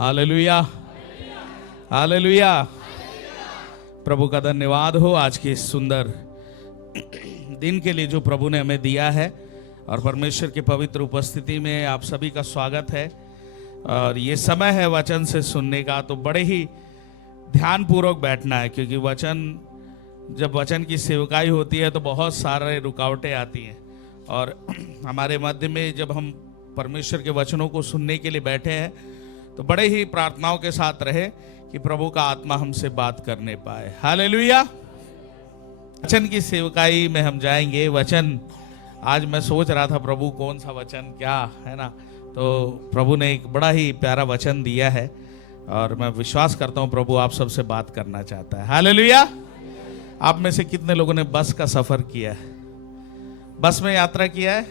Hallelujah, hallelujah. प्रभु का धन्यवाद हो आज के इस सुंदर दिन के लिए जो प्रभु ने हमें दिया है, और परमेश्वर की पवित्र उपस्थिति में आप सभी का स्वागत है। और ये समय है वचन से सुनने का, तो बड़े ही ध्यानपूर्वक बैठना है, क्योंकि जब वचन की सेवकाई होती है तो बहुत सारे रुकावटें आती हैं। और हमारे मध्य में जब हम परमेश्वर के वचनों को सुनने के लिए बैठे हैं तो बड़े ही प्रार्थनाओं के साथ रहे कि प्रभु का आत्मा हमसे बात करने पाए। हालेलुया। वचन की सेवकाई में हम जाएंगे। वचन आज मैं सोच रहा था प्रभु कौन सा वचन क्या है ना, तो प्रभु ने एक बड़ा ही प्यारा वचन दिया है और मैं विश्वास करता हूँ प्रभु आप सबसे बात करना चाहता है। हालेलुया। आप में से कितने लोगों ने बस का सफर किया है, बस में यात्रा किया है?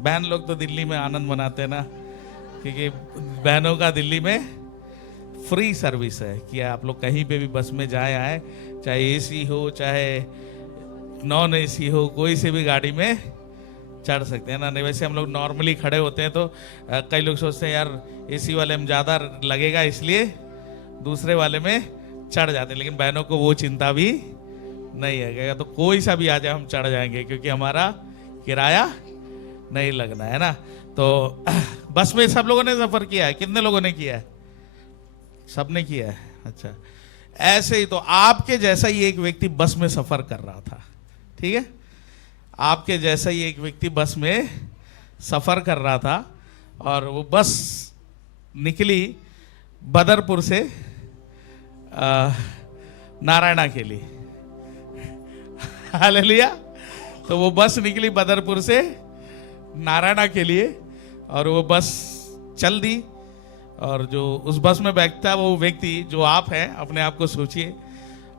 बहन लोग तो दिल्ली में आनंद मनाते हैं ना, क्योंकि बहनों का दिल्ली में फ्री सर्विस है कि आप लोग कहीं पे भी बस में जाए आए, चाहे एसी हो चाहे नॉन एसी हो, कोई सी भी गाड़ी में चढ़ सकते हैं ना। नहीं वैसे हम लोग नॉर्मली खड़े होते हैं तो कई लोग सोचते हैं यार एसी वाले में ज़्यादा लगेगा इसलिए दूसरे वाले में चढ़ जाते हैं, लेकिन बहनों को वो चिंता भी नहीं है, तो कोई सा भी आ जाए हम चढ़ जाएंगे क्योंकि हमारा किराया नहीं लगना है ना। तो बस में सब लोगों ने सफर किया है? कितने लोगों ने किया है? सबने किया है। अच्छा, ऐसे ही तो आपके जैसा ही एक व्यक्ति बस में सफर कर रहा था, ठीक है? आपके जैसा ही एक व्यक्ति बस में सफर कर रहा था और वो बस निकली बदरपुर से नारायणा के लिए। हालेलुया। तो वो बस निकली बदरपुर से नारायणा के लिए और वो बस चल दी, और जो उस बस में बैठता वो व्यक्ति जो आप हैं, अपने आप को सोचिए,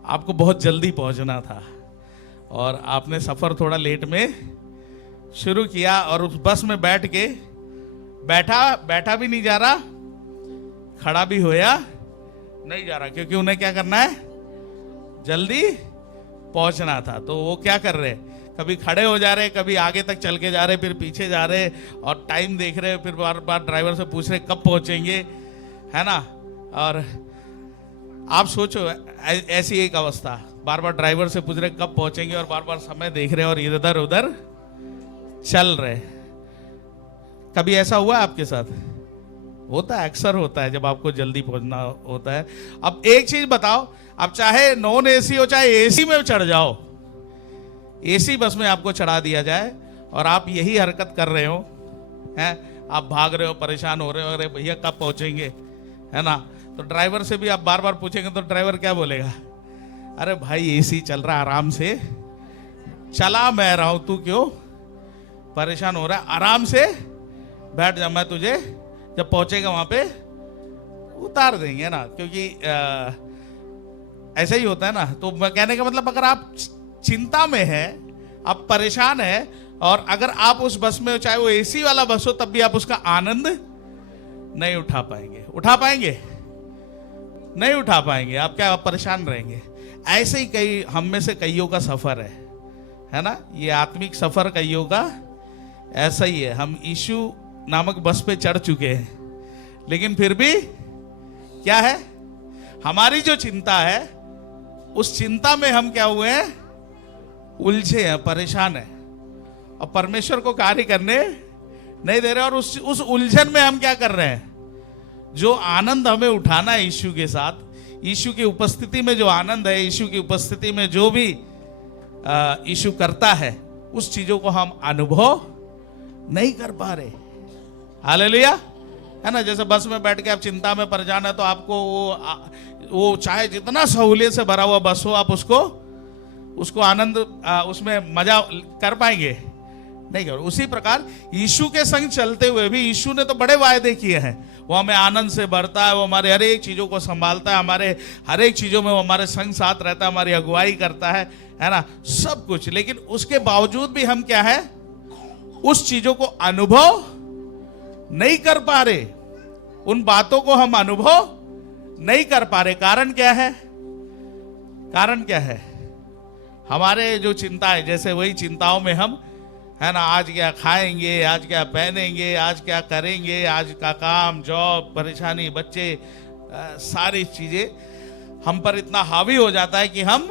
आपको बहुत जल्दी पहुंचना था और आपने सफ़र थोड़ा लेट में शुरू किया और उस बस में बैठ के बैठा भी नहीं जा रहा, खड़ा भी होया नहीं जा रहा, क्योंकि उन्हें क्या करना है, जल्दी पहुंचना था। तो वो क्या कर रहे, कभी खड़े हो जा रहे, कभी आगे तक चल के जा रहे, फिर पीछे जा रहे और टाइम देख रहे, फिर बार बार ड्राइवर से पूछ रहे कब पहुंचेंगे, है ना। और आप सोचो ऐसी एक अवस्था, बार बार ड्राइवर से पूछ रहे कब पहुंचेंगे और बार बार समय देख रहे और इधर उधर चल रहे। कभी ऐसा हुआ आपके साथ? होता है, अक्सर होता है जब आपको जल्दी पहुंचना होता है। अब एक चीज बताओ, अब चाहे नॉन एसी हो चाहे एसी में चढ़ जाओ, एसी बस में आपको चढ़ा दिया जाए और आप यही हरकत कर रहे हो, हैं, आप भाग रहे हो, परेशान हो रहे हो, अरे भैया कब पहुंचेंगे, है ना। तो ड्राइवर से भी आप बार बार पूछेंगे तो ड्राइवर क्या बोलेगा, अरे भाई एसी चल रहा, आराम से चला मैं रहा हूं, तू क्यों परेशान हो रहा है, आराम से बैठ जा, मैं तुझे जब पहुंचेगा वहां पे उतार देंगे ना। क्योंकि ऐसा ही होता है ना। तो मैं कहने का मतलब, अगर आप चिंता में है, आप परेशान है, और अगर आप उस बस में, चाहे वो एसी वाला बस हो, तब भी आप उसका आनंद नहीं उठा पाएंगे। उठा पाएंगे? नहीं उठा पाएंगे। आप क्या, आप परेशान रहेंगे। ऐसे ही कई हम में से कईयों का सफर है ना। ये आत्मिक सफर कईयों का ऐसा ही है। हम यीशु नामक बस पे चढ़ चुके हैं, लेकिन फिर भी क्या है, हमारी जो चिंता है, उस चिंता में हम क्या हुए हैं, उलझे हैं, परेशान हैं, और परमेश्वर को कार्य करने नहीं दे रहे। और उस उलझन में हम क्या कर रहे हैं, जो आनंद हमें उठाना है यीशु के साथ, यीशु की उपस्थिति में जो आनंद है, यीशु की उपस्थिति में जो भी यीशु करता है, उस चीजों को हम अनुभव नहीं कर पा रहे। हालेलुया, है ना। जैसे बस में बैठ के आप चिंता में परेशान है, तो आपको वो चाहे जितना सहूलियत से भरा हुआ बस हो, आप उसको आनंद, उसमें मजा कर पाएंगे? नहीं कर। उसी प्रकार यीशु के संग चलते हुए भी यीशु ने तो बड़े वायदे किए हैं, वो हमें आनंद से भरता है, वो हमारे हर एक चीजों को संभालता है, हमारे हर एक चीजों में वो हमारे संग साथ रहता है, हमारी अगुवाई करता है ना, सब कुछ। लेकिन उसके बावजूद भी हम क्या है, उस चीजों को अनुभव नहीं कर पा रहे, उन बातों को हम अनुभव नहीं कर पा रहे। कारण क्या है? कारण क्या है? हमारे जो चिंता है, जैसे वही चिंताओं में हम है ना, आज क्या खाएंगे, आज क्या पहनेंगे, आज क्या करेंगे, आज का काम, जॉब, परेशानी, बच्चे, सारी चीजें हम पर इतना हावी हो जाता है कि हम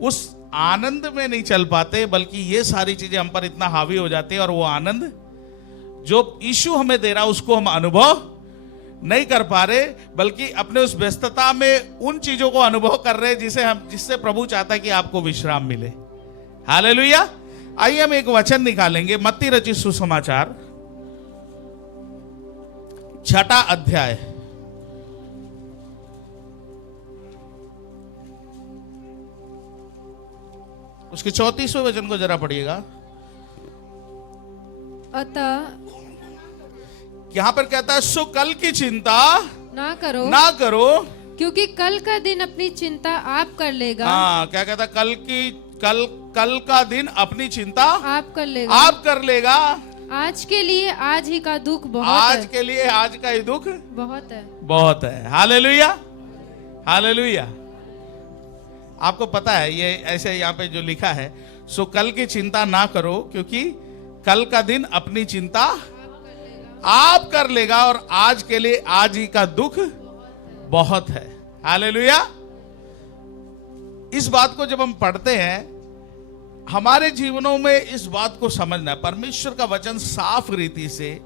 उस आनंद में नहीं चल पाते, बल्कि ये सारी चीजें हम पर इतना हावी हो जाती है और वो आनंद जो यीशु हमें दे रहा उसको हम अनुभव नहीं कर पा रहे, बल्कि अपने उस व्यस्तता में उन चीजों को अनुभव कर रहे जिससे प्रभु चाहता है कि आपको विश्राम मिले। हालेलुया। आइए हम एक वचन निकालेंगे, मत्ती रचित सुसमाचार 6 अध्याय, उसके 34वें वचन को जरा पढ़िएगा। अतः यहां पर कहता है, सो कल की चिंता ना करो, क्योंकि कल का दिन अपनी चिंता आप कर लेगा। हाँ, क्या कहता है, कल का दिन अपनी चिंता आप कर लेगा। आज के लिए आज ही का दुख बहुत के लिए आज का ही दुख बहुत है। Hallelujah, hallelujah. आपको पता है ये ऐसे यहाँ पे जो लिखा है, सो कल की चिंता ना करो, क्योंकि कल का दिन अपनी चिंता आप कर लेगा, और आज के लिए आज ही का दुख बहुत है। हालेलुया। इस बात को जब हम पढ़ते हैं, हमारे जीवनों में इस बात को समझना है। परमेश्वर का वचन साफ रीति से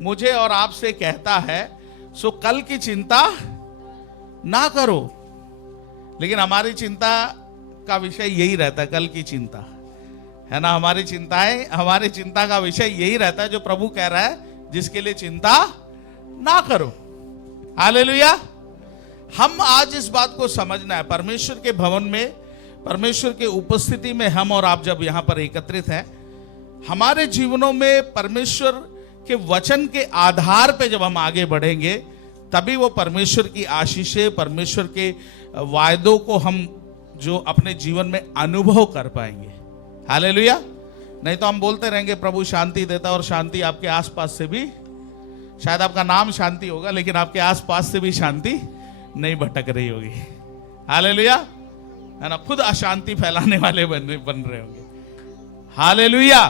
मुझे और आपसे कहता है, सो कल की चिंता ना करो, लेकिन हमारी चिंता का विषय यही रहता है, कल की चिंता, है ना। हमारी चिंता का विषय यही रहता है जो प्रभु कह रहा है, जिसके लिए चिंता ना करो। हालेलुया। हम आज इस बात को समझना है, परमेश्वर के भवन में, परमेश्वर के उपस्थिति में हम और आप जब यहां पर एकत्रित हैं, हमारे जीवनों में परमेश्वर के वचन के आधार पे जब हम आगे बढ़ेंगे, तभी वो परमेश्वर की आशीषें, परमेश्वर के वायदों को हम जो अपने जीवन में अनुभव कर पाएंगे। हालेलुया। नहीं तो हम बोलते रहेंगे प्रभु शांति देता, और शांति आपके आसपास से भी, शायद आपका नाम शांति होगा, लेकिन आपके आसपास से भी शांति नहीं भटक रही होगी। हालेलुया, है ना। खुद अशांति फैलाने वाले बन रहे होंगे। हालेलुया।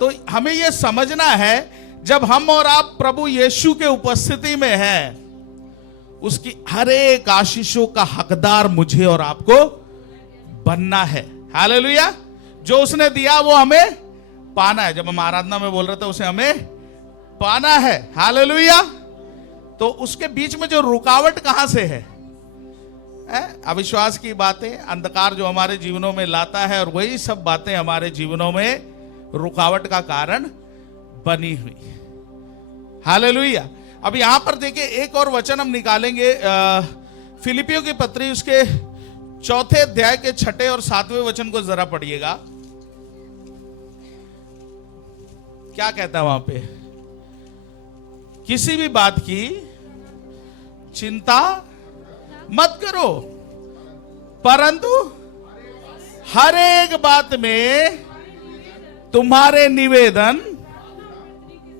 तो हमें यह समझना है, जब हम और आप प्रभु यीशु के उपस्थिति में हैं, उसकी हर एक आशीषों का हकदार मुझे और आपको बनना है। हालेलुया। जो उसने दिया वो हमें पाना है। जब हम आराधना में बोल रहे थे, उसे हमें पाना है। हालेलुया। तो उसके बीच में जो रुकावट कहां से है? अविश्वास की बातें, अंधकार जो हमारे जीवनों में लाता है, और वही सब बातें हमारे जीवनों में रुकावट का कारण बनी हुई। हालेलुया। अब यहां पर देखिए, एक और वचन हम निकालेंगे, फिलिपियों की पत्री उसके 4 अध्याय के 6 और 7वें वचन को जरा पढ़िएगा। क्या कहता है वहां पे? किसी भी बात की चिंता मत करो, परंतु हर एक बात में तुम्हारे निवेदन,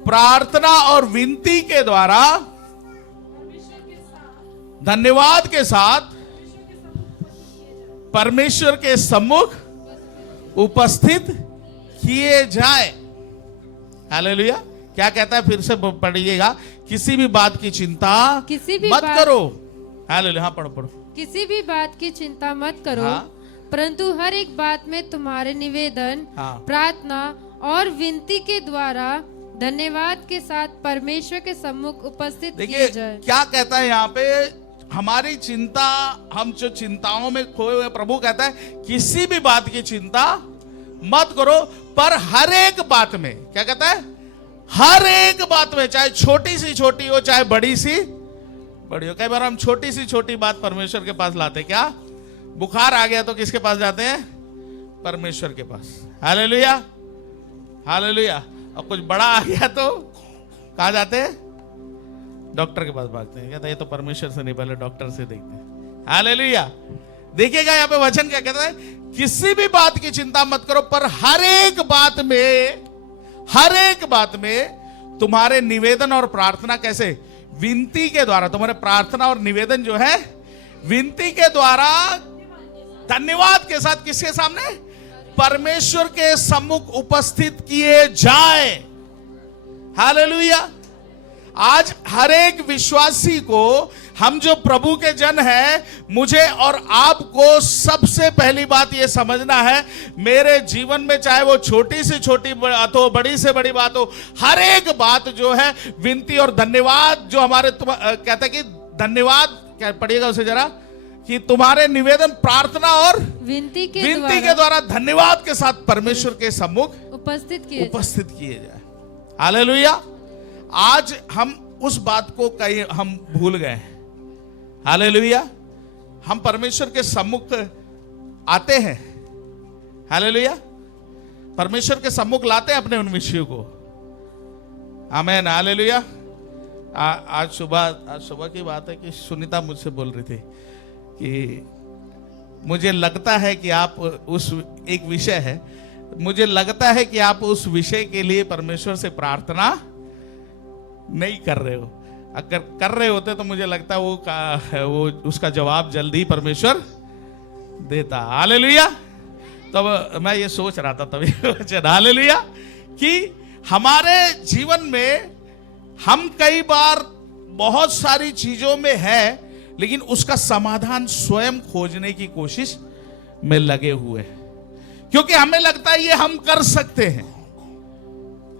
प्रार्थना और विनती के द्वारा धन्यवाद के साथ परमेश्वर के सम्मुख उपस्थित किए जाए। हालेलुया। क्या कहता है? फिर से पढ़िएगा। किसी भी बात की चिंता मत करो। हालेलुया। हाँ, पढ़ो। किसी भी बात की चिंता मत करो, हाँ? परंतु हर एक बात में तुम्हारे निवेदन, हाँ? प्रार्थना और विनती के द्वारा धन्यवाद के साथ परमेश्वर के सम्मुख उपस्थित किए जाए। क्या कहता है यहाँ पे? हमारी चिंता, हम जो चिंताओं में खोए हुए, प्रभु कहता है किसी भी बात की चिंता मत करो, पर हर एक बात में, क्या कहता है? हर एक बात में, चाहे छोटी सी छोटी हो, चाहे बड़ी सी बड़ी हो। कई बार हम छोटी सी छोटी बात परमेश्वर के पास लाते। क्या बुखार आ गया तो किसके पास जाते हैं? परमेश्वर के पास। Hallelujah, hallelujah. और कुछ बड़ा आ गया तो कहाँ जाते हैं? डॉक्टर के पास भागते हैं। कहता है ये तो परमेश्वर से नहीं, पहले डॉक्टर से देखते हैं। हालेलुया। देखिएगा यहाँ पे वचन क्या कहता है? किसी भी बात की चिंता मत करो, पर हर एक बात में तुम्हारे निवेदन और प्रार्थना, कैसे? विनती के द्वारा। तुम्हारे प्रार्थना और निवेदन जो है विनती के द्वारा धन्यवाद के साथ, किसके सामने? परमेश्वर के सम्मुख उपस्थित किए जाए। हालेलुया। आज हर एक विश्वासी को, हम जो प्रभु के जन हैं, मुझे और आपको सबसे पहली बात यह समझना है, मेरे जीवन में चाहे वो छोटी से छोटी बात हो, बड़ी से बड़ी बात हो, हर एक बात जो है विनती और धन्यवाद, जो हमारे कहते हैं कि धन्यवाद, क्या पढ़िएगा उसे जरा, कि तुम्हारे निवेदन, प्रार्थना और विनती के द्वारा धन्यवाद के साथ परमेश्वर के सम्मुख उपस्थित किए जाए। हालेलुया। आज हम उस बात को कहीं हम भूल गए हैं। हालेलुया। हम परमेश्वर के सम्मुख आते हैं, हालेलुया, परमेश्वर के सम्मुख लाते हैं अपने उन विषयों को। आमीन, हालेलुया। आज सुबह की बात है कि सुनीता मुझसे बोल रही थी कि मुझे लगता है कि आप उस, एक विषय है, मुझे लगता है कि आप उस विषय के लिए परमेश्वर से प्रार्थना नहीं कर रहे हो। अगर कर रहे होते तो मुझे लगता है वो उसका जवाब जल्दी परमेश्वर देता। हालेलुया। तब मैं ये सोच रहा था तभी हालेलुया, कि हमारे जीवन में हम कई बार बहुत सारी चीजों में है, लेकिन उसका समाधान स्वयं खोजने की कोशिश में लगे हुए हैं, क्योंकि हमें लगता है ये हम कर सकते हैं।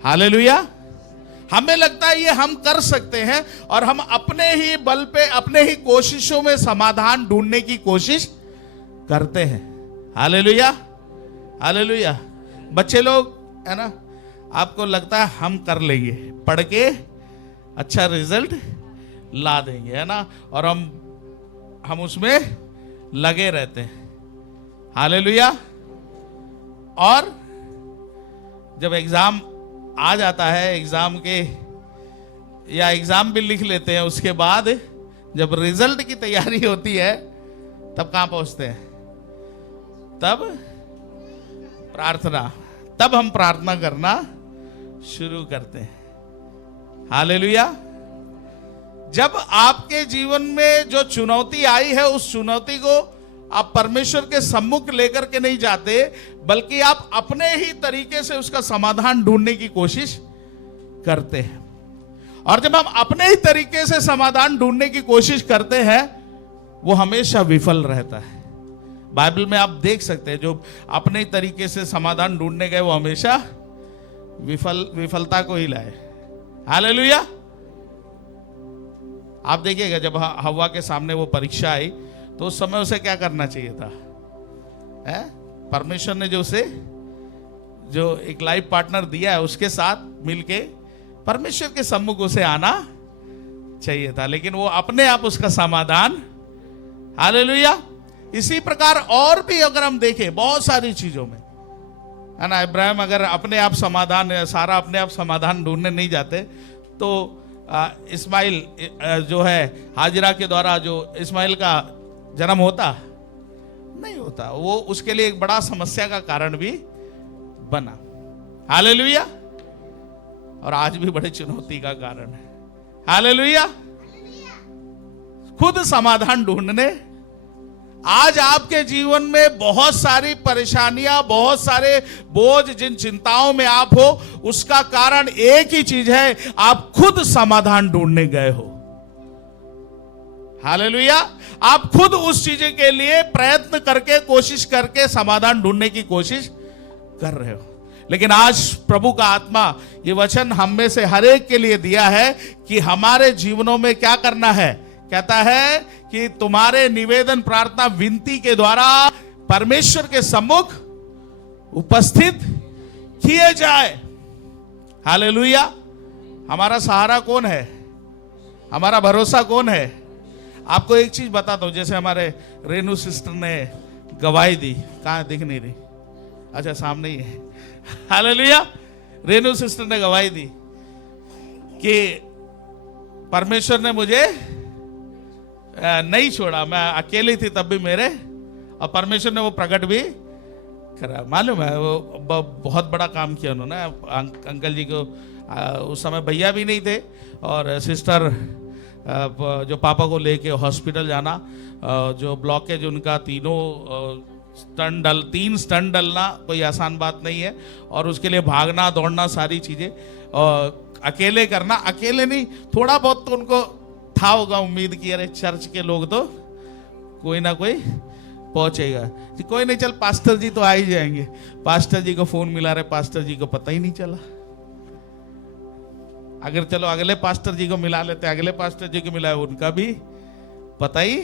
हालेलुया। हमें लगता है ये हम कर सकते हैं, और हम अपने ही बल पे, अपने ही कोशिशों में समाधान ढूंढने की कोशिश करते हैं। Hallelujah, hallelujah. बच्चे लोग है ना, आपको लगता है हम कर लेंगे, पढ़ के अच्छा रिजल्ट ला देंगे, है ना, और हम उसमें लगे रहते हैं। हालेलुया। और जब एग्जाम आ जाता है, एग्जाम के या एग्जाम भी लिख लेते हैं, उसके बाद जब रिजल्ट की तैयारी होती है, तब कहां पहुंचते हैं? तब प्रार्थना, तब हम प्रार्थना करना शुरू करते हैं। हालेलुया। जब आपके जीवन में जो चुनौती आई है, उस चुनौती को आप परमेश्वर के सम्मुख लेकर के नहीं जाते, बल्कि आप अपने ही तरीके से उसका समाधान ढूंढने की कोशिश करते हैं। और जब हम अपने ही तरीके से समाधान ढूंढने की कोशिश करते हैं, वो हमेशा विफल रहता है। बाइबल में आप देख सकते हैं, जो अपने ही तरीके से समाधान ढूंढने गए, वो हमेशा विफलता को ही लाए। हालेलुया। आप देखिएगा, जब हव्वा के सामने वो परीक्षा आई, तो उस समय उसे क्या करना चाहिए था? परमेश्वर ने जो एक लाइफ पार्टनर दिया है, उसके साथ मिलके परमेश्वर के सम्मुख उसे आना चाहिए था, लेकिन वो अपने आप उसका समाधान। हालेलुया। इसी प्रकार और भी अगर हम देखें बहुत सारी चीजों में, है ना, इब्राहिम अगर अपने आप समाधान, सारा अपने आप समाधान ढूंढने नहीं जाते, तो इस्माइल जो है, हाजिरा के द्वारा जो इस्माइल का जन्म होता नहीं होता, वो उसके लिए एक बड़ा समस्या का कारण भी बना। हालेलुया। और आज भी बड़ी चुनौती का कारण है। हालेलुया। खुद समाधान ढूंढने, आज आपके जीवन में बहुत सारी परेशानियां, बहुत सारे बोझ, जिन चिंताओं में आप हो, उसका कारण एक ही चीज है, आप खुद समाधान ढूंढने गए हो। हालेलुया। आप खुद उस चीज के लिए प्रयत्न करके, कोशिश करके समाधान ढूंढने की कोशिश कर रहे हो। लेकिन आज प्रभु का आत्मा ये वचन हम में से हर एक के लिए दिया है कि हमारे जीवनों में क्या करना है। कहता है कि तुम्हारे निवेदन, प्रार्थना, विनती के द्वारा परमेश्वर के सम्मुख उपस्थित किए जाए। हालेलुया। हमारा सहारा कौन है? हमारा भरोसा कौन है? आपको एक चीज बताता हूं, जैसे हमारे रेनू सिस्टर ने गवाही दी, कहां दिख नहीं रही, अच्छा सामने ही है। हालेलुया। रेनू सिस्टर ने गवाही दी कि परमेश्वर ने मुझे नहीं छोड़ा, मैं अकेली थी तब भी मेरे, और परमेश्वर ने वो प्रकट भी करा। मालूम है, वो बहुत बड़ा काम किया उन्होंने। अंकल जी को उस समय भैया भी नहीं थे, और सिस्टर जो पापा को लेके हॉस्पिटल जाना, जो ब्लॉकेज उनका तीनों तीन स्टंट डलना कोई आसान बात नहीं है, और उसके लिए भागना दौड़ना सारी चीजें, और अकेले करना, अकेले नहीं, थोड़ा बहुत तो उनको था होगा उम्मीद की अरे चर्च के लोग तो कोई ना कोई पहुंचेगा, कोई नहीं, चल पास्टर जी तो आ ही जाएंगे। पास्टर जी को फोन मिला रहे, पास्टर जी को पता ही नहीं चला। अगर चलो अगले पास्टर जी को मिला लेते, अगले पास्टर जी को मिलाए, उनका भी पता ही,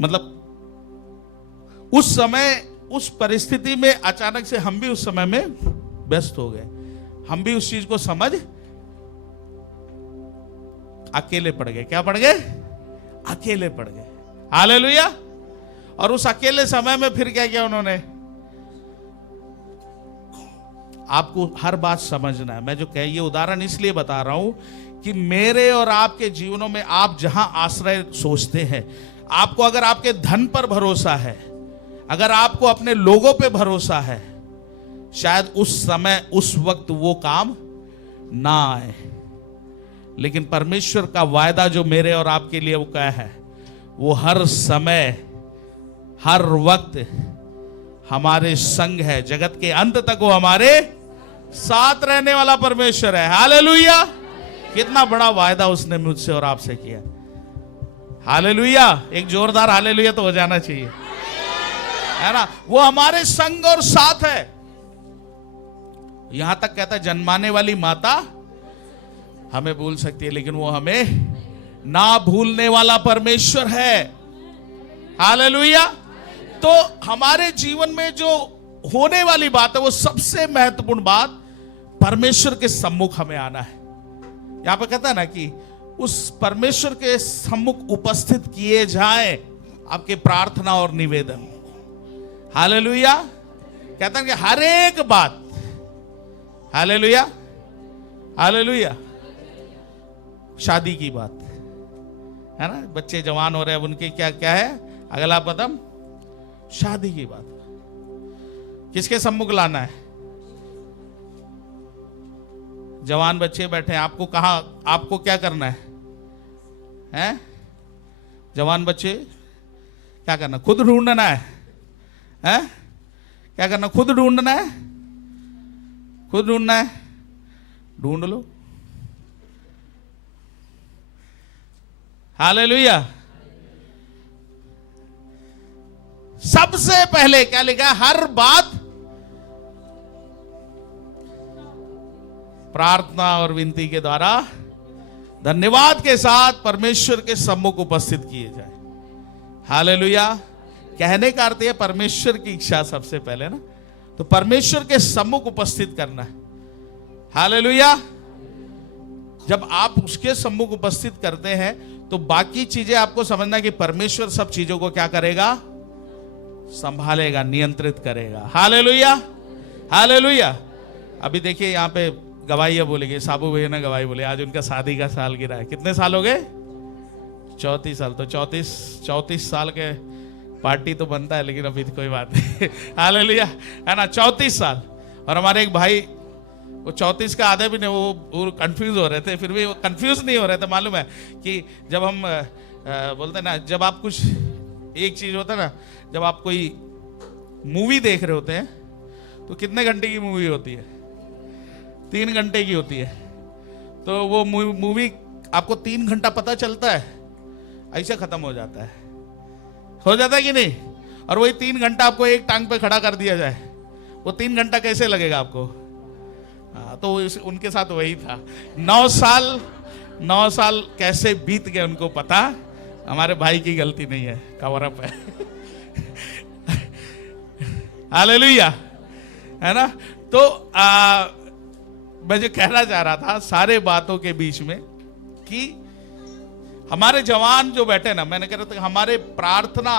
मतलब उस समय उस परिस्थिति में अचानक से हम भी उस समय में व्यस्त हो गए, हम भी उस चीज को समझ अकेले पड़ गए। क्या पड़ गए? अकेले पड़ गए। हालेलुया। और उस अकेले समय में फिर क्या किया उन्होंने? आपको हर बात समझना है। मैं जो कह ये उदाहरण इसलिए बता रहा हूं कि मेरे और आपके जीवनों में आप जहां आश्रय सोचते हैं, आपको अगर आपके धन पर भरोसा है, अगर आपको अपने लोगों पे भरोसा है, शायद उस समय उस वक्त वो काम ना आए, लेकिन परमेश्वर का वायदा जो मेरे और आपके लिए वो क्या है, वो हर समय हर वक्त हमारे संग है, जगत के अंत तक वो हमारे साथ रहने वाला परमेश्वर है। हालेलुया। कितना बड़ा वायदा उसने मुझसे और आपसे किया। हालेलुया। एक जोरदार हालेलुया तो हो जाना चाहिए, है ना। वो हमारे संग और साथ है। यहां तक कहता है जन्माने वाली माता हमें भूल सकती है, लेकिन वो हमें ना भूलने वाला परमेश्वर है। हालेलुया। तो हमारे जीवन में जो होने वाली बात है, वो सबसे महत्वपूर्ण बात, परमेश्वर के सम्मुख हमें आना है। यहां पे कहता है ना कि उस परमेश्वर के सम्मुख उपस्थित किए जाए आपके प्रार्थना और निवेदन। हालेलुया। कहता है कि हर एक बात, हालेलुया हालेलुया, शादी की बात है ना, बच्चे जवान हो रहे हैं, उनके क्या क्या है अगला कदम? शादी की बात। किसके सम्मुख लाना है? जवान बच्चे बैठे हैं, आपको कहा, आपको क्या करना है? हैं? जवान बच्चे क्या करना? खुद ढूंढना है, हैं? क्या करना? खुद ढूंढना है, खुद ढूंढना है, ढूंढ लो। हालेलुया। सबसे पहले क्या लिखा है? हर बात प्रार्थना और विनती के द्वारा धन्यवाद के साथ परमेश्वर के सम्मुख उपस्थित किए जाए। हालेलुया। कहने का अर्थ है परमेश्वर की इच्छा सबसे पहले ना, तो परमेश्वर के सम्मुख उपस्थित करना है। हालेलुया। जब आप उसके सम्मुख उपस्थित करते हैं तो बाकी चीजें आपको समझना कि परमेश्वर सब चीजों को क्या करेगा? संभालेगा, नियंत्रित करेगा। Hallelujah hallelujah. अभी देखिए यहाँ पे गवाहियां बोलेंगे, साबू भैया ने गवाही बोली, आज उनका शादी का साल गिरा है। कितने साल हो गए? 34 साल। तो 34 साल के पार्टी तो बनता है, लेकिन अभी तो कोई बात नहीं। हालेलुया, है ना। 34 साल। और हमारे एक भाई, वो 34 का आधे भी नहीं, वो कंफ्यूज हो रहे थे, फिर भी वो कंफ्यूज नहीं हो रहे थे। मालूम है कि जब हम बोलते हैं ना, जब आप कुछ एक चीज होता है ना, जब आप कोई मूवी देख रहे होते हैं तो कितने घंटे की मूवी होती है? 3 घंटे की होती है। तो वो मूवी आपको 3 घंटा पता चलता है, ऐसे खत्म हो जाता है कि नहीं? और वही 3 घंटा आपको एक टांग पे खड़ा कर दिया जाए, वो 3 घंटा कैसे लगेगा आपको? हाँ, तो उनके साथ वही था। 9 साल कैसे बीत गए उनको पता। हमारे भाई की गलती नहीं है, कवर अप है। हालेलुया, है ना। तो मैं जो कहना चाह रहा था सारे बातों के बीच में कि हमारे जवान जो बैठे ना, मैंने कह रहा था हमारे प्रार्थना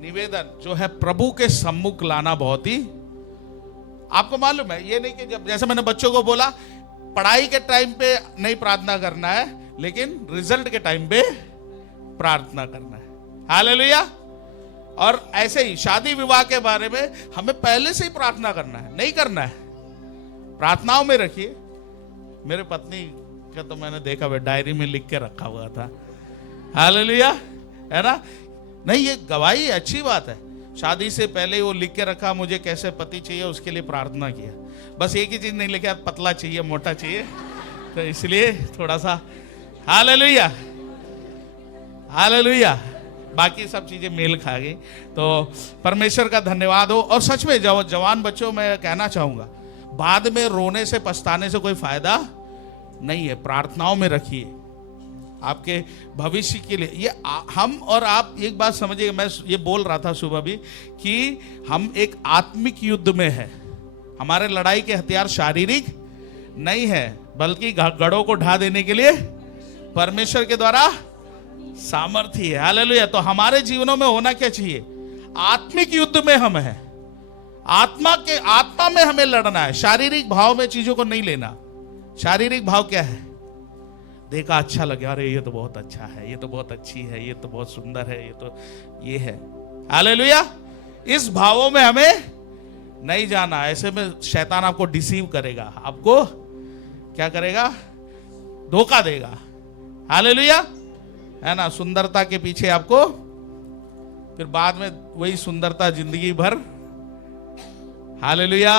निवेदन जो है प्रभु के सम्मुख लाना बहुत ही, आपको मालूम है, ये नहीं कि जब जैसे मैंने बच्चों को बोला पढ़ाई के टाइम पे नहीं प्रार्थना करना है, लेकिन रिजल्ट के टाइम पे प्रार्थना करना है। हालेलुया। और ऐसे ही शादी विवाह के बारे में हमें पहले से ही प्रार्थना करना है, नहीं करना है, प्रार्थनाओं में रखिए। मेरे पत्नी का तो मैंने देखा हुआ डायरी में लिख के रखा हुआ था। हालेलुया, है ना। नहीं, ये गवाही अच्छी बात है, शादी से पहले वो लिख के रखा मुझे कैसे पति चाहिए, उसके लिए प्रार्थना किया। बस एक ही चीज नहीं लिखा, पतला चाहिए, मोटा चाहिए, तो इसलिए थोड़ा सा हालेलुया हालेलुया, बाकी सब चीजें मेल खा गई। तो परमेश्वर का धन्यवाद हो। और सच में जवान बच्चों, मैं कहना चाहूंगा, बाद में रोने से पछताने से कोई फायदा नहीं है। प्रार्थनाओं में रखिए आपके भविष्य के लिए। ये हम और आप एक बात समझिए, मैं ये बोल रहा था सुबह भी कि हम एक आत्मिक युद्ध में है। हमारे लड़ाई के हथियार शारीरिक नहीं है, बल्कि गढ़ों को ढा देने के लिए परमेश्वर के द्वारा सामर्थ्य है। हालेलुया। तो हमारे जीवनों में होना क्या चाहिए? आत्मिक युद्ध में हम हैं। आत्मा में हमें लड़ना है, शारीरिक भाव में चीजों को नहीं लेना। शारीरिक भाव क्या है? देखा अच्छा लगे, अरे ये तो बहुत अच्छा है, ये तो बहुत अच्छी है, ये तो बहुत सुंदर है, ये है। हालेलुया। इस भावों में हमें नहीं जाना। ऐसे में शैतान आपको डिसीव करेगा, आपको क्या करेगा? धोखा देगा। हालेलुया, है ना। सुंदरता के पीछे आपको फिर बाद में वही सुंदरता जिंदगी भर। Hallelujah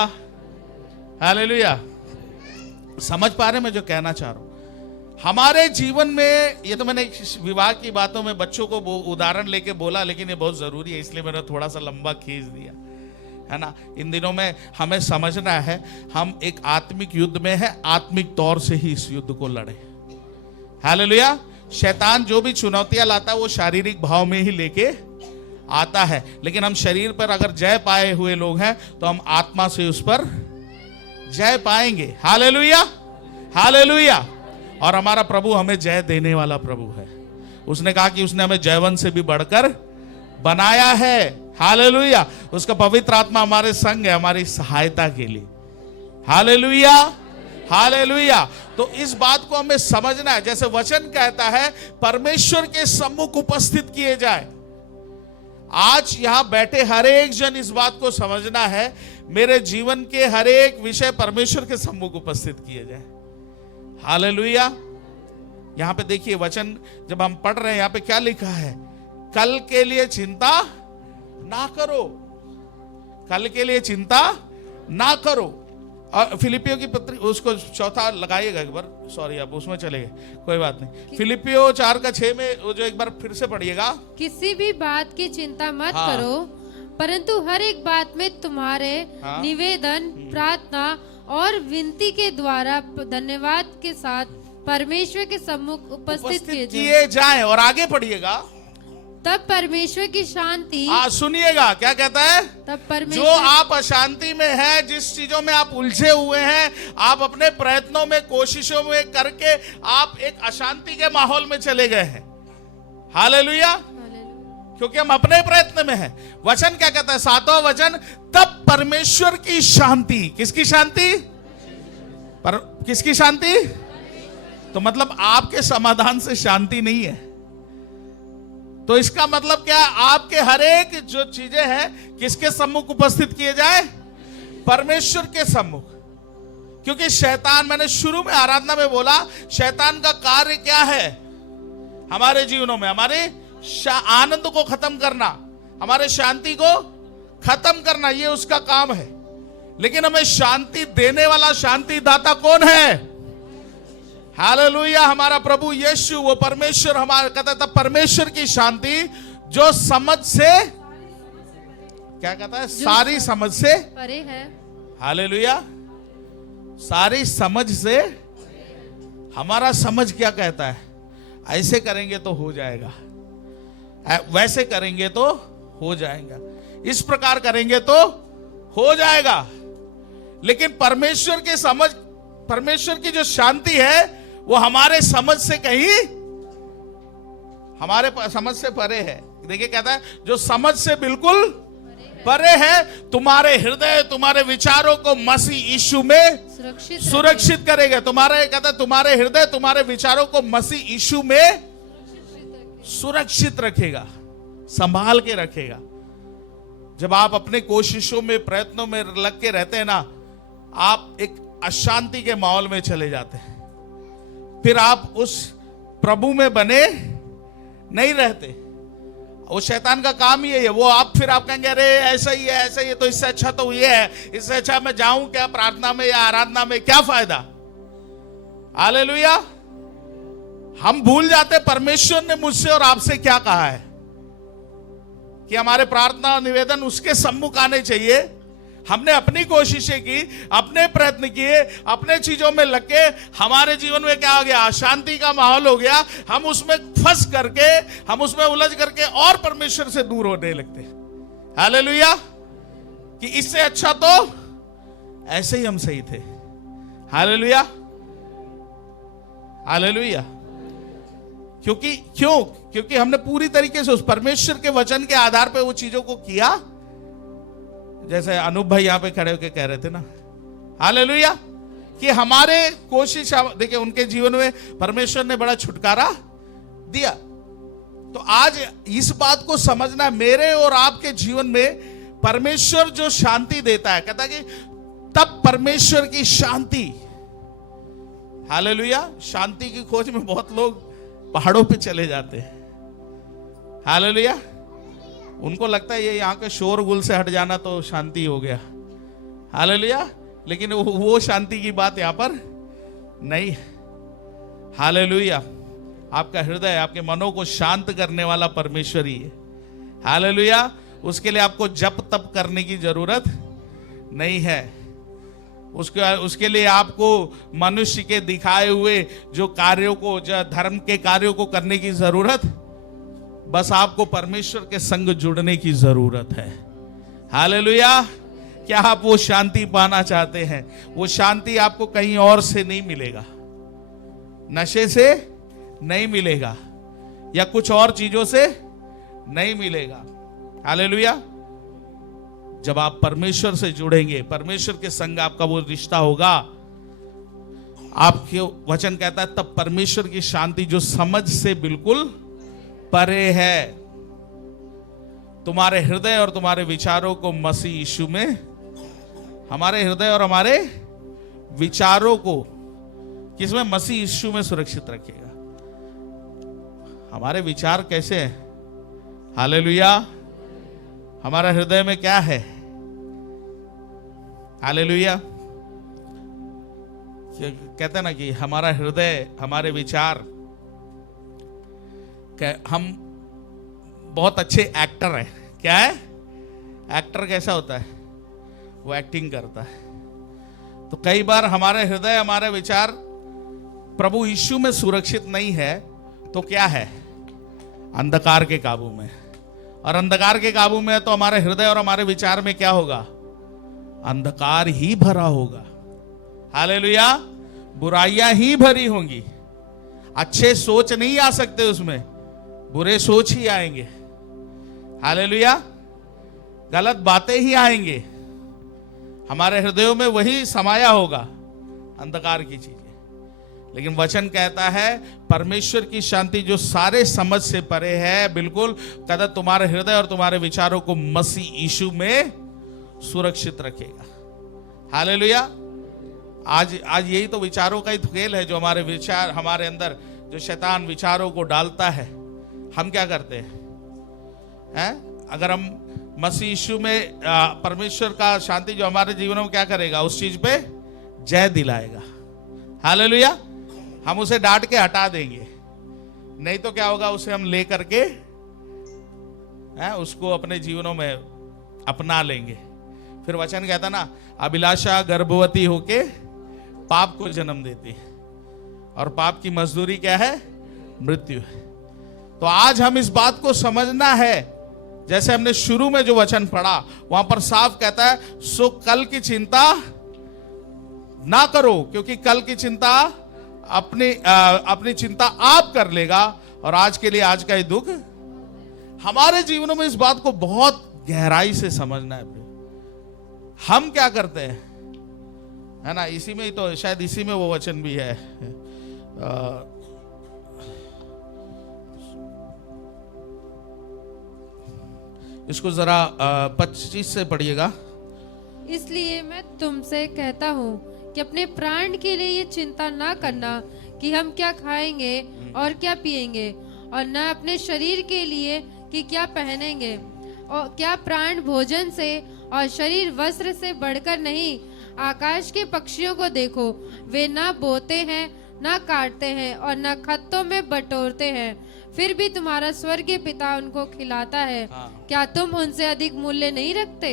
hallelujah. समझ पा रहे मैं जो कहना चाह रहा हूं? हमारे जीवन में, ये तो मैंने विवाह की बातों में बच्चों को उदाहरण लेके बोला, लेकिन ये बहुत जरूरी है, इसलिए मैंने थोड़ा सा लंबा खींच दिया, है ना। इन दिनों में हमें समझना है हम एक आत्मिक युद्ध में है, आत्मिक तौर से ही इस युद्ध को लड़े। हालेलुया। शैतान जो भी चुनौतियां लाता है वो शारीरिक भाव में ही लेके आता है, लेकिन हम शरीर पर अगर जय पाए हुए लोग हैं तो हम आत्मा से उस पर जय पाएंगे। Hallelujah hallelujah. और हमारा प्रभु हमें जय देने वाला प्रभु है। उसने कहा कि उसने हमें जयवंत से भी बढ़कर बनाया है। हालेलुया। उसका पवित्र आत्मा हमारे संग है, हमारी सहायता के लिए। Hallelujah hallelujah. तो इस बात को हमें समझना है, जैसे वचन कहता है परमेश्वर के सम्मुख उपस्थित किए जाए। आज यहां बैठे हर एक जन इस बात को समझना है, मेरे जीवन के हर एक विषय परमेश्वर के सम्मुख उपस्थित किए जाए। हालेलुया। यहां पे देखिए वचन जब हम पढ़ रहे हैं, यहां पे क्या लिखा है? कल के लिए चिंता ना करो, कल के लिए चिंता ना करो। और फिलिपियो की पत्री, उसको चौथा लगाइएगा एक बार, सॉरी आप उसमें चले गए, कोई बात नहीं। फिलिपियो 4:6 में वो जो एक बार फिर से पढ़िएगा। किसी भी बात की चिंता मत करो, परंतु हर एक बात में तुम्हारे निवेदन, प्रार्थना और विनती के द्वारा धन्यवाद के साथ परमेश्वर के सम्मुख उपस्थित किए जाएं। और आगे पढ़िएगा। तब परमेश्वर की शांति, सुनिएगा क्या कहता है? तब परमेश्वर, जो आप अशांति में है, जिस चीजों में आप उलझे हुए हैं, आप अपने प्रयत्नों में, कोशिशों में करके आप एक अशांति के माहौल में चले गए हैं। हालेलुया। क्योंकि हम अपने प्रयत्न में हैं। वचन क्या कहता है? 7वां वचन, तब परमेश्वर की शांति। किसकी शांति? किसकी शांति? तो मतलब आपके समाधान से शांति नहीं है। तो इसका मतलब क्या? आपके हर एक जो चीजें हैं किसके सम्मुख उपस्थित किए जाए? परमेश्वर के सम्मुख। क्योंकि शैतान, मैंने शुरू में आराधना में बोला, शैतान का कार्य क्या है हमारे जीवनों में? हमारे आनंद को खत्म करना, हमारे शांति को खत्म करना, ये उसका काम है। लेकिन हमें शांति देने वाला शांति दाता कौन है? हालेलुया। हमारा प्रभु यीशु, वो परमेश्वर। हमारा कहता था परमेश्वर की शांति जो समझ से, क्या कहता है? सारी समझ से परे है। हालेलुया। सारी समझ से। हमारा समझ क्या कहता है? ऐसे करेंगे तो हो जाएगा, वैसे करेंगे तो हो जाएगा, इस प्रकार करेंगे तो हो जाएगा। लेकिन परमेश्वर के समझ, परमेश्वर की जो शांति है वो हमारे समझ से कहीं, हमारे समझ से परे है। देखिए कहता है जो समझ से बिल्कुल परे है, तुम्हारे हृदय, तुम्हारे विचारों को मसीह यीशु में सुरक्षित करेगा। तुम्हारे, कहता है तुम्हारे हृदय, तुम्हारे विचारों को मसीह यीशु में सुरक्षित रखेगा, संभाल के रखेगा। जब आप अपने कोशिशों में, प्रयत्नों में लग के रहते हैं ना, आप एक अशांति के माहौल में चले जाते हैं। फिर आप उस प्रभु में बने नहीं रहते, वो शैतान का काम ही है। वो आप फिर आप कहेंगे अरे ऐसा ही है, ऐसा ही है, तो इससे अच्छा तो ये है, इससे अच्छा मैं जाऊं क्या प्रार्थना में या आराधना में, क्या फायदा। हालेलुया। हम भूल जाते परमेश्वर ने मुझसे और आपसे क्या कहा है कि हमारे प्रार्थना और निवेदन उसके सम्मुख आने चाहिए। हमने अपनी कोशिशें की, अपने प्रयत्न किए, अपने चीजों में लग के हमारे जीवन में क्या हो गया, अशांति का माहौल हो गया। हम उसमें फंस करके, हम उसमें उलझ करके और परमेश्वर से दूर होने लगते। हालेलुया। कि इससे अच्छा तो ऐसे ही हम सही थे। Hallelujah, hallelujah. क्योंकि हमने पूरी तरीके से उस परमेश्वर के वचन के आधार पर वो चीजों को किया। जैसे अनूप भाई यहां पे खड़े होकर कह रहे थे ना, हालेलुया, कि हमारे कोशिश, देखिए उनके जीवन में परमेश्वर ने बड़ा छुटकारा दिया। तो आज इस बात को समझना, मेरे और आपके जीवन में परमेश्वर जो शांति देता है, कहता है कि तब परमेश्वर की शांति, हालेलुया। शांति की खोज में बहुत लोग पहाड़ों पे चले जाते हैं। हालेलुया। उनको लगता है ये यहाँ के शोरगुल से हट जाना तो शांति हो गया। हालेलुया। लेकिन वो शांति की बात यहाँ पर नहीं है। हालेलुया। आपका हृदय, आपके मनों को शांत करने वाला परमेश्वर ही है। हालेलुया। उसके लिए आपको जप तप करने की जरूरत नहीं है। उसके लिए आपको मनुष्य के दिखाए हुए जो कार्यों को, जो धर्म के कार्यों को करने की जरूरत, बस आपको परमेश्वर के संग जुड़ने की जरूरत है। हालेलुया। क्या आप वो शांति पाना चाहते हैं? वो शांति आपको कहीं और से नहीं मिलेगा, नशे से नहीं मिलेगा या कुछ और चीजों से नहीं मिलेगा। हालेलुया। जब आप परमेश्वर से जुड़ेंगे, परमेश्वर के संग आपका वो रिश्ता होगा, आपके वचन कहता है तब परमेश्वर की शांति जो समझ से बिल्कुल परे है, तुम्हारे हृदय और तुम्हारे विचारों को मसीह यीशु में, हमारे हृदय और हमारे विचारों को किसमें? मसीह यीशु में सुरक्षित रखेगा। हमारे विचार कैसे हैं? हालेलुया। हमारा हृदय में क्या है? हालेलुया। कहते हैं ना कि हमारा हृदय, हमारे विचार, हम बहुत अच्छे एक्टर हैं। क्या है? एक्टर कैसा होता है? वो एक्टिंग करता है। तो कई बार हमारे हृदय, हमारे विचार प्रभु यीशु में सुरक्षित नहीं है, तो क्या है? अंधकार के काबू में। और अंधकार के काबू में है तो हमारे हृदय और हमारे विचार में क्या होगा? अंधकार ही भरा होगा। हालेलुया। बुराइयां ही भरी होंगी। अच्छे सोच नहीं आ सकते उसमें, बुरे सोच ही आएंगे। हालेलुया। गलत बातें ही आएंगे। हमारे हृदयों में वही समाया होगा, अंधकार की चीजें। लेकिन वचन कहता है परमेश्वर की शांति जो सारे समझ से परे है, बिल्कुल कहता तुम्हारे हृदय और तुम्हारे विचारों को मसीह यीशु में सुरक्षित रखेगा। हालेलुया। आज यही तो विचारों का ही खेल है, जो हमारे विचार, हमारे अंदर जो शैतान विचारों को डालता है। हम क्या करते हैं? अगर हम मसीह यीशु में परमेश्वर का शांति जो हमारे जीवन में क्या करेगा? उस चीज पे जय दिलाएगा। हालेलुया। हम उसे डांट के हटा देंगे, नहीं तो क्या होगा? उसे हम ले करके उसको अपने जीवनों में अपना लेंगे। फिर वचन कहता ना, अभिलाषा गर्भवती होके पाप को जन्म देती है, और पाप की मजदूरी क्या है? मृत्यु है। तो आज हम इस बात को समझना है, जैसे हमने शुरू में जो वचन पढ़ा वहां पर साफ कहता है, सो कल की चिंता ना करो, क्योंकि कल की चिंता अपनी चिंता आप कर लेगा, और आज के लिए आज का ही दुख। हमारे जीवनों में इस बात को बहुत गहराई से समझना है। हम क्या करते हैं, है ना? इसी में ही तो, शायद इसी में वो वचन भी है। इसको जरा 25 से पढ़िएगा। इसलिए मैं तुमसे कहता हूँ कि अपने प्राण के लिए ये चिंता ना करना कि हम क्या खाएंगे और क्या पिएंगे, और न अपने शरीर के लिए कि क्या पहनेंगे, और क्या प्राण भोजन से और शरीर वस्त्र से बढ़कर नहीं। आकाश के पक्षियों को देखो, वे ना बोते हैं, ना काटते हैं और ना खत्तों में बटोरते हैं, फिर भी तुम्हारा स्वर्गीय पिता उनको खिलाता है। क्या तुम उनसे अधिक मूल्य नहीं रखते?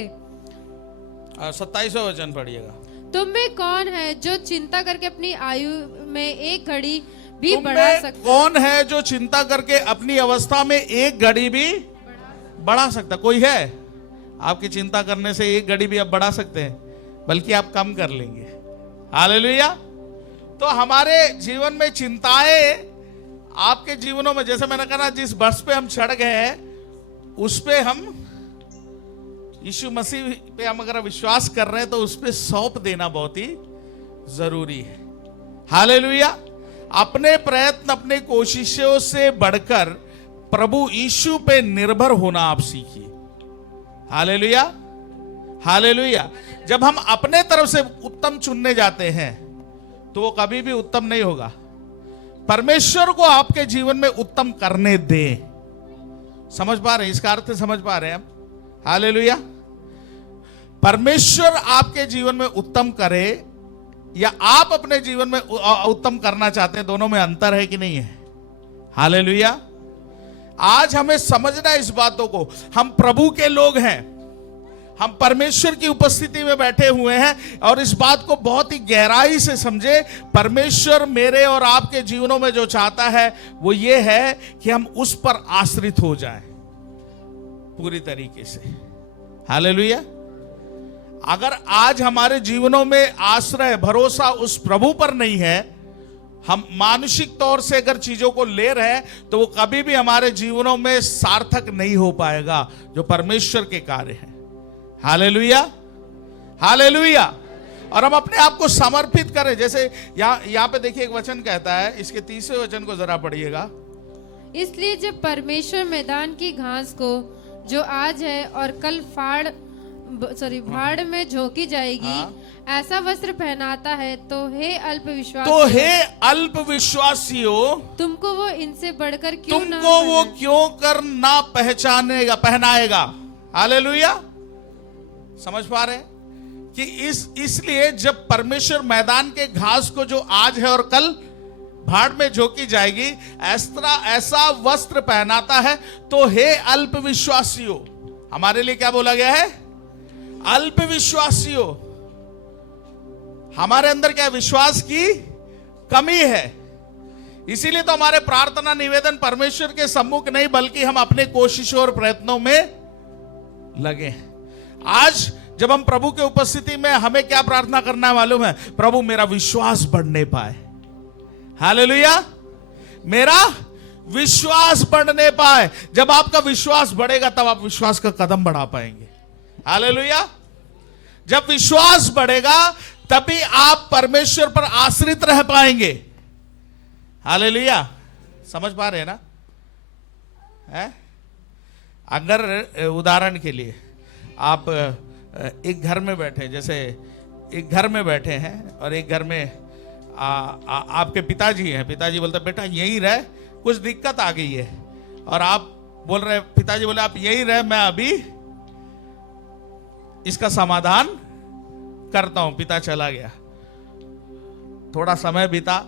27वां वचन पढ़िएगा। तुम में कौन है जो चिंता करके अपनी आयु में एक घड़ी भी बढ़ा सकता? कौन है जो चिंता करके अपनी अवस्था में एक घड़ी भी बढ़ा सकता? कोई है? आपकी चिंता करने से एक घड़ी भी आप बढ़ा सकते हैं, बल्कि आप कम कर लेंगे। हालेलुया। तो हमारे जीवन में चिंताएं, आपके जीवनों में, जैसे मैंने कहा, जिस बस पे हम चढ़ गए हैं उस पे हम यीशु मसीह पे हम अगर विश्वास कर रहे हैं तो उस पे सौंप देना बहुत ही जरूरी है। हालेलुया। अपने प्रयत्न, अपने कोशिशों से बढ़कर प्रभु यीशु पे निर्भर होना आप सीखिए। Hallelujah, hallelujah. जब हम अपने तरफ से उत्तम चुनने जाते हैं तो वो कभी भी उत्तम नहीं होगा। परमेश्वर को आपके जीवन में उत्तम करने दें। समझ पा रहे हैं? इसका अर्थ समझ पा रहे हैं हम? हालेलुया। परमेश्वर आपके जीवन में उत्तम करे या आप अपने जीवन में उत्तम करना चाहते हैं, दोनों में अंतर है कि नहीं है? हालेलुया। आज हमें समझना है इस बातों को। हम प्रभु के लोग हैं, हम परमेश्वर की उपस्थिति में बैठे हुए हैं और इस बात को बहुत ही गहराई से समझे। परमेश्वर मेरे और आपके जीवनों में जो चाहता है वो ये है कि हम उस पर आश्रित हो जाएं पूरी तरीके से। हालेलुया। अगर आज हमारे जीवनों में आश्रय, भरोसा उस प्रभु पर नहीं है, हम मानसिक तौर से अगर चीजों को ले रहे हैं, तो वो कभी भी हमारे जीवनों में सार्थक नहीं हो पाएगा जो परमेश्वर के कार्य हैं। Hallelujah, hallelujah. और हम अपने आप को समर्पित करें। जैसे यहाँ पे देखिए एक वचन कहता है, इसके 30वें वचन को जरा पढ़िएगा। इसलिए जब परमेश्वर मैदान की घास को जो आज है और कल भाड़ में झोंकी जाएगी, ऐसा वस्त्र पहनाता है, तो हे अल्प विश्वासियों, तुमको वो इनसे बढ़कर क्यों ना पहनाएगा। हालेलुया। समझ पा रहे हैं कि इसलिए जब परमेश्वर मैदान के घास को जो आज है और कल भाड़ में झोंकी जाएगी, ऐसा वस्त्र पहनाता है, तो हे अल्प विश्वासियों। हमारे लिए क्या बोला गया है? अल्प विश्वासियों। हमारे अंदर क्या विश्वास की कमी है, इसीलिए तो हमारे प्रार्थना निवेदन परमेश्वर के सम्मुख नहीं, बल्कि हम अपने कोशिशों और प्रयत्नों में लगे हैं। आज जब हम प्रभु के उपस्थिति में, हमें क्या प्रार्थना करना है मालूम है? प्रभु मेरा विश्वास बढ़ने पाए। हालेलुया। मेरा विश्वास बढ़ने पाए। जब आपका विश्वास बढ़ेगा तब आप विश्वास का कदम बढ़ा पाएंगे। हालेलुया। जब विश्वास बढ़ेगा तभी आप परमेश्वर पर आश्रित रह पाएंगे। हालेलुया। समझ पा रहे हैं ना? अगर उदाहरण के लिए आप एक घर में बैठे, जैसे एक घर में बैठे हैं और एक घर में आपके पिताजी हैं। पिताजी बोलते बेटा यहीं रह, कुछ दिक्कत आ गई है, और आप बोल रहे, पिताजी बोले आप यहीं रह, मैं अभी इसका समाधान करता हूं। पिता चला गया, थोड़ा समय बीता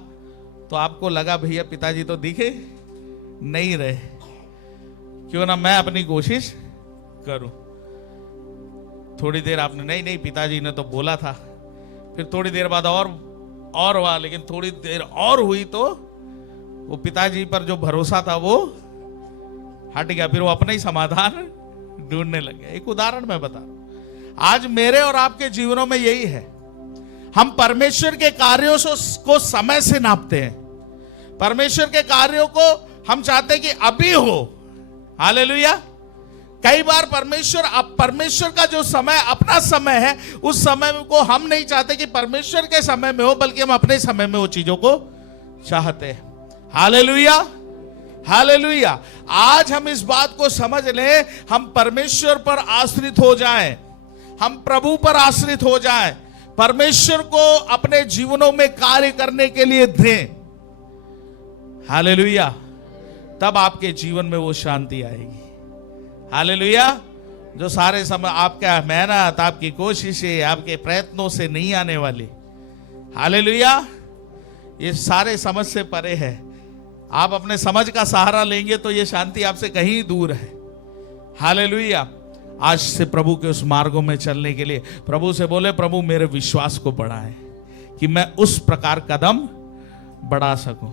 तो आपको लगा भैया पिताजी तो दिखे नहीं रहे, क्यों ना मैं अपनी कोशिश करूं। थोड़ी देर आपने नहीं पिताजी ने तो बोला था, फिर थोड़ी देर बाद और हुआ, लेकिन थोड़ी देर और हुई तो वो पिताजी पर जो भरोसा था वो हट गया, फिर वो अपना ही समाधान ढूंढने लगे। एक उदाहरण मैं बता, आज मेरे और आपके जीवनों में यही है। हम परमेश्वर के कार्यों को समय से नापते हैं। परमेश्वर के कार्यों को हम चाहते हैं कि अभी हो। हालेलुया। कई बार परमेश्वर का जो समय, अपना समय है, उस समय को हम नहीं चाहते कि परमेश्वर के समय में हो, बल्कि हम अपने समय में वो चीजों को चाहते हैं। Hallelujah, hallelujah. आज हम इस बात को समझ लें, हम परमेश्वर पर आश्रित हो जाएं, हम प्रभु पर आश्रित हो जाएं, परमेश्वर को अपने जीवनों में कार्य करने के लिए दें। हालेलुया। तब आपके जीवन में वो शांति आएगी। हालेलुया। जो सारे समय आपका मेहनत, आपकी कोशिशें, आपके प्रयत्नों से नहीं आने वाली, हालेलुया, ये सारे समझ से परे है। आप अपने समझ का सहारा लेंगे तो ये शांति आपसे कहीं दूर है। हालेलुया। आज से प्रभु के उस मार्गों में चलने के लिए प्रभु से बोले, प्रभु मेरे विश्वास को बढ़ाएं कि मैं उस प्रकार कदम बढ़ा सकूं।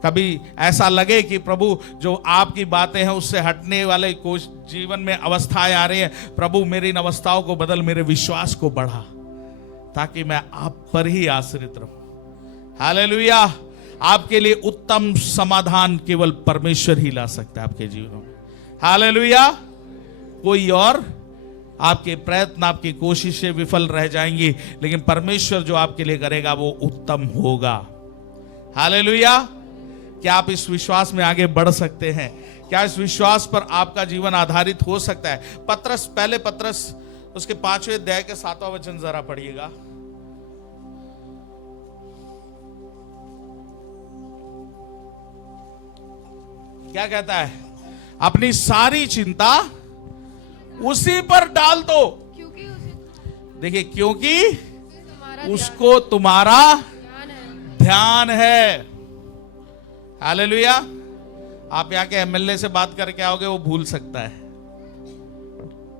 कभी ऐसा लगे कि प्रभु जो आपकी बातें हैं उससे हटने वाले कोई जीवन में अवस्थाएं आ रही हैं, प्रभु मेरी इन अवस्थाओं को बदल, मेरे विश्वास को बढ़ा, ताकि मैं आप पर ही आश्रित रहूं। हालेलुया। आपके लिए उत्तम समाधान केवल परमेश्वर ही ला सकता है आपके जीवन में। हालेलुया। कोई और, आपके प्रयत्न, आपकी कोशिशें विफल रह जाएंगी, लेकिन परमेश्वर जो आपके लिए करेगा वो उत्तम होगा। हालेलुया। क्या आप इस विश्वास में आगे बढ़ सकते हैं? क्या इस विश्वास पर आपका जीवन आधारित हो सकता है? पत्रस, पहले पत्रस उसके 5वें अध्याय के 7वां वचन जरा पढ़िएगा। क्या कहता है? अपनी सारी चिंता उसी पर डाल दो। देखिए, क्योंकि उसको तुम्हारा ध्यान है। हालेलुया। आप यहाँ के एमएलए से बात करके आओगे, वो भूल सकता है।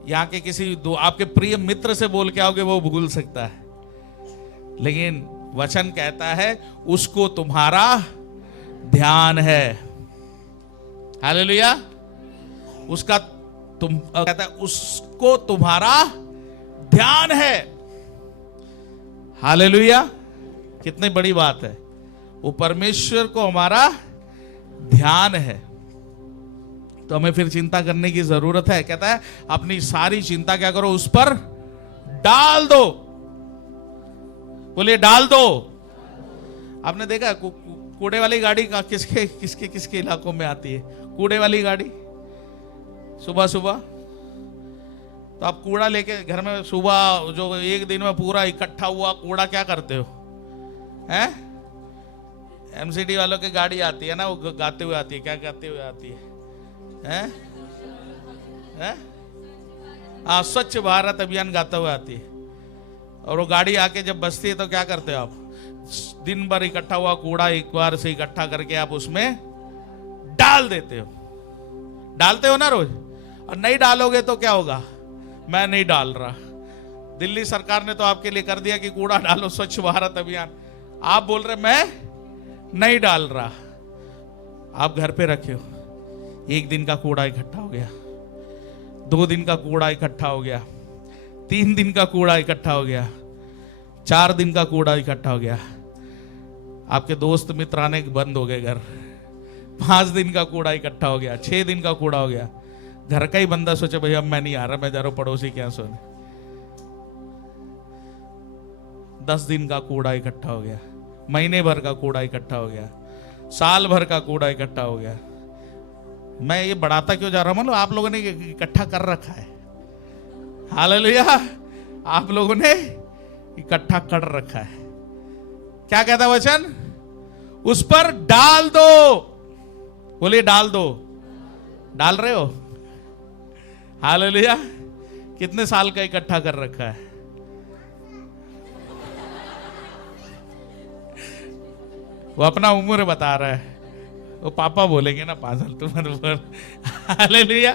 यहाँ के किसी आपके प्रिय मित्र से बोल के आओगे, वो भूल सकता है। लेकिन वचन कहता है उसको तुम्हारा ध्यान है। हालेलुया। उसका कहता है उसको तुम्हारा ध्यान है। हालेलुया। कितनी बड़ी बात है। वो परमेश्वर को हमारा ध्यान है, तो हमें फिर चिंता करने की जरूरत है। कहता है अपनी सारी चिंता क्या करो, उस पर डाल दो। बोलिए डाल दो। आपने देखा कूड़े वाली गाड़ी का किसके किसके किसके इलाकों में आती है? कूड़े वाली गाड़ी सुबह सुबह, तो आप कूड़ा लेके घर में सुबह जो एक दिन में पूरा इकट्ठा हुआ कूड़ा क्या करते हो? हैं? एमसीडी वालों की गाड़ी आती है ना, वो गाते हुए आती है। क्या गाते हुए आती है? हैं? हैं? हाँ, स्वच्छ भारत अभियान गाता हुआ आती है। और वो गाड़ी आके जब बसती है तो क्या करते हो आप? दिन भर इकट्ठा हुआ कूड़ा एक बार से इकट्ठा करके आप उसमें डाल देते हो। डालते हो ना रोज? और नहीं डालोगे तो क्या होगा? मैं नहीं डाल रहा। दिल्ली सरकार ने तो आपके लिए कर दिया कि कूड़ा डालो, स्वच्छ भारत अभियान। आप बोल रहे मैं नहीं डाल रहा। आप घर पे रखे हो, एक दिन का कूड़ा इकट्ठा हो गया, 2 दिन का कूड़ा इकट्ठा हो गया, 3 दिन का कूड़ा इकट्ठा हो गया, 4 दिन का कूड़ा इकट्ठा हो गया। आपके दोस्त मित्र आने बंद हो गए घर। 5 दिन का कूड़ा इकट्ठा हो गया, 6 दिन का कूड़ा हो गया। घर का ही बंदा सोचे भाई अब मैं नहीं आ रहा, मैं जा रहा हूं पड़ोसी क्या सोने। 10 दिन का कूड़ा इकट्ठा हो गया, महीने भर का कूड़ा इकट्ठा हो गया, साल भर का कूड़ा इकट्ठा हो गया। मैं ये बढ़ाता क्यों जा रहा हूं? मतलब आप लोगों ने इकट्ठा कर रखा है। हालेलुया। आप लोगों ने इकट्ठा कर रखा है। क्या कहता है वचन? उस पर डाल दो। बोलिए डाल दो। डाल रहे हो? हालेलुया। कितने साल का इकट्ठा कर रखा है? वो अपना उम्र बता रहा है। वो पापा बोलेंगे ना 5 साल, तुम मत बोल। हालेलुया।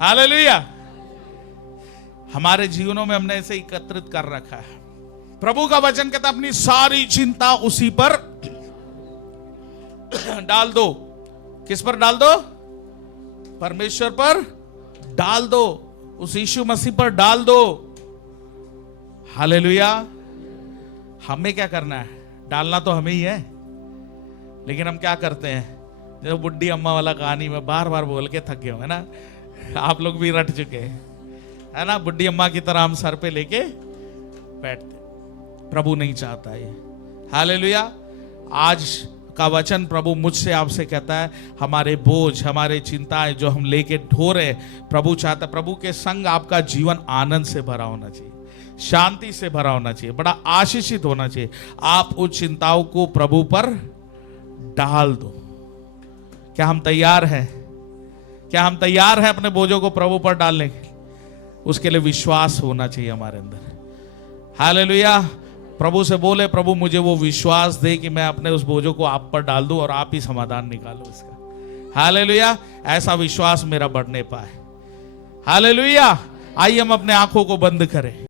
हालेलुया। हमारे जीवनों में हमने इसे एकत्रित कर रखा है। प्रभु का वचन कहता अपनी सारी चिंता उसी पर डाल दो। किस पर डाल दो? परमेश्वर पर डाल दो, उस यीशु मसीह पर डाल दो। हालेलुया। हमें क्या करना है? डालना तो हमें ही है, लेकिन हम क्या करते हैं? जो बुढ़ी अम्मा वाला कहानी में बार बार बोल के थक गए हो, है ना? आप लोग भी रट चुके हैं, है ना? बुढ़ी अम्मा की तरह हम सर पे लेके बैठते। प्रभु नहीं चाहता ये। हालेलुया। आज का वचन प्रभु मुझसे आपसे कहता है, हमारे बोझ, हमारे चिंताएं जो हम लेके ढो रहे, प्रभु चाहता, प्रभु के संग आपका जीवन आनंद से भरा होना चाहिए, शांति से भरा होना चाहिए, बड़ा आशीषित होना चाहिए। आप उन चिंताओं को प्रभु पर डाल दो। क्या हम तैयार हैं? क्या हम तैयार हैं अपने बोझों को प्रभु पर डालने के लिए? उसके लिए विश्वास होना चाहिए हमारे अंदर। हालेलुया। प्रभु से बोले, प्रभु मुझे वो विश्वास दे कि मैं अपने उस बोझों को आप पर डाल दूं और आप ही समाधान निकालो इसका। हालेलुया। ऐसा विश्वास मेरा बढ़ने पाए। हालेलुया। आइए हम अपने आंखों को बंद करें।